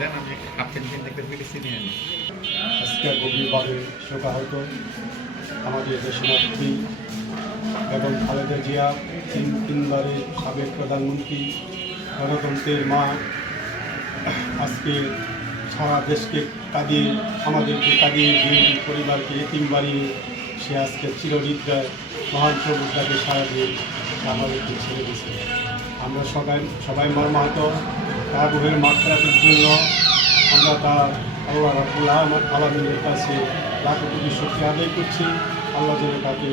দেন আমি একটা half pant কিনতে নিয়ে আজকে গভীরভাবে শোকাহত আমাদের দেশনেত্রী এবং খালেদা জিয়া, তিন তিনবারের সাবেক প্রধানমন্ত্রী, গণতন্ত্রের মা। আজকে সারা দেশকে কাঁদিয়ে, আমাদেরকে কাঁদিয়ে বিএনপি পরিবারকে এতিম বাড়িয়ে সে আজকে চিরনিদ্রায় মহান প্রভুতাকে সারা দিয়ে আমাদেরকে ছেড়ে দিয়েছে। আমরা সবাই সবাই মর্মাহত। তার বুহের মাত্রাতের জন্য আমরা তার আল্লাহ রাবুল আহমদ আলমিনের কাছে লাখ কোটি শক্তি আদায় করছি। আল্লাহ যেন তাকে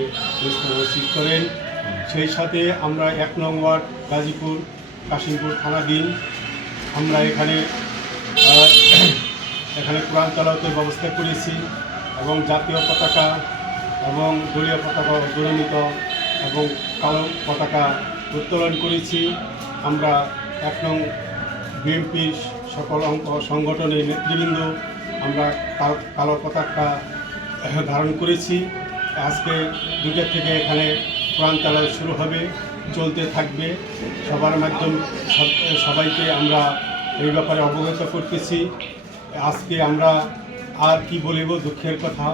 নসিব করেন। সেই সাথে আমরা এক নং ওয়ার্ড গাজীপুর কাশিমপুর থানাধীন আমরা এখানে এখানে কোরআন তালাতের ব্যবস্থা করেছি এবং জাতীয় পতাকা এবং দলীয় পতাকা দূরনীত এবং কালো পতাকা উত্তোলন করেছি। আমরা এক নং বিএনপির সকল অঙ্ক সংগঠনের নেতৃবৃন্দ, আমরা কালো পতাকা ধারণ করেছি। আজকে দুটা থেকে এখানে প্রাণ তালাও শুরু হবে, চলতে থাকবে। সবার মাধ্যম সবাইকে আমরা এই ব্যাপারে অবগত করতেছি। আজকে আমরা আর কি বলিব দুঃখের কথা,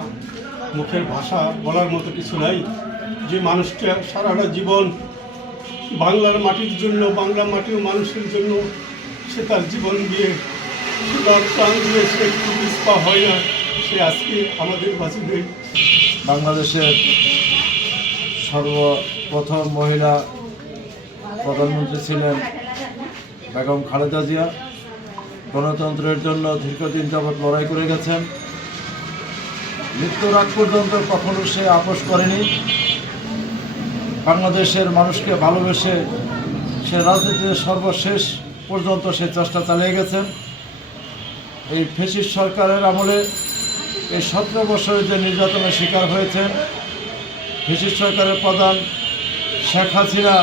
মুখের ভাষা বলার মতো কিছু নাই। যে মানুষটা সারাটা জীবন বাংলার মাটির জন্য, বাংলা মাটির মানুষের জন্য সে তার জীবন দিয়ে তার প্রাণ দিয়ে সে পিস্পা হয় না সে আজকে আমাদের মাঝে নেই বাংলাদেশের সর্বপ্রথম মহিলা প্রধানমন্ত্রী ছিলেন বেগম খালেদা জিয়া। গণতন্ত্রের জন্য দীর্ঘদিন যাবৎ লড়াই করে গেছেন। মৃত্যুর আগ পর্যন্ত কখনো সে আপোষ করেনি। বাংলাদেশের মানুষকে ভালোবেসে সে রাজনীতিতে সর্বশেষ পর্যন্ত সে চেষ্টা চালিয়ে গেছেন এই ফেসিস সরকারের আমলে এই সতেরো বছরে যে নির্যাতনের শিকার হয়েছেন ব্রিটিশ সরকারের প্রধান শেখ হাসিনা,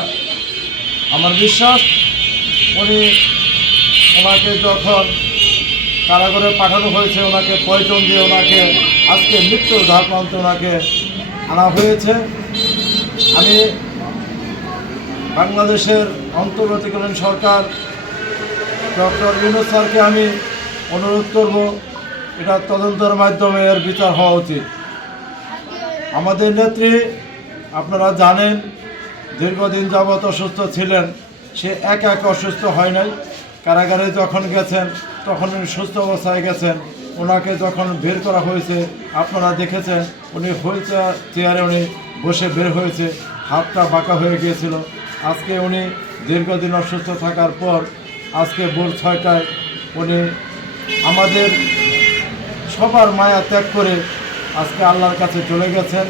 আমার বিশ্বাস উনি ওনাকে যখন কারাগারে পাঠানো হয়েছে, ওনাকে পয়জন দিয়ে ওনাকে আজকে মৃত্যুর ধার প্রান্তে ওনাকে আনা হয়েছে। আমি বাংলাদেশের অন্তর্বর্তীকালীন সরকার ডক্টর ইউনুস স্যারকে আমি অনুরোধ করব, এটা তদন্তের মাধ্যমে এর বিচার হওয়া উচিত। আমাদের নেত্রী, আপনারা জানেন, দীর্ঘদিন যাবৎ অসুস্থ ছিলেন, সে এক এক অসুস্থ হয় নাই। কারাগারে যখন গেছেন, তখন উনি সুস্থ অবস্থায় গেছেন। ওনাকে যখন বের করা হয়েছে, আপনারা দেখেছেন, উনি হয়েছে চেয়ারে উনি বসে বের হয়েছে, হাতটা বাঁকা হয়ে গিয়েছিল। আজকে উনি দীর্ঘদিন অসুস্থ থাকার পর আজকে ভোর ছয়টায় উনি আমাদের সবার মায়া ত্যাগ করে আজকে আল্লাহর কাছে চলে গেছেন।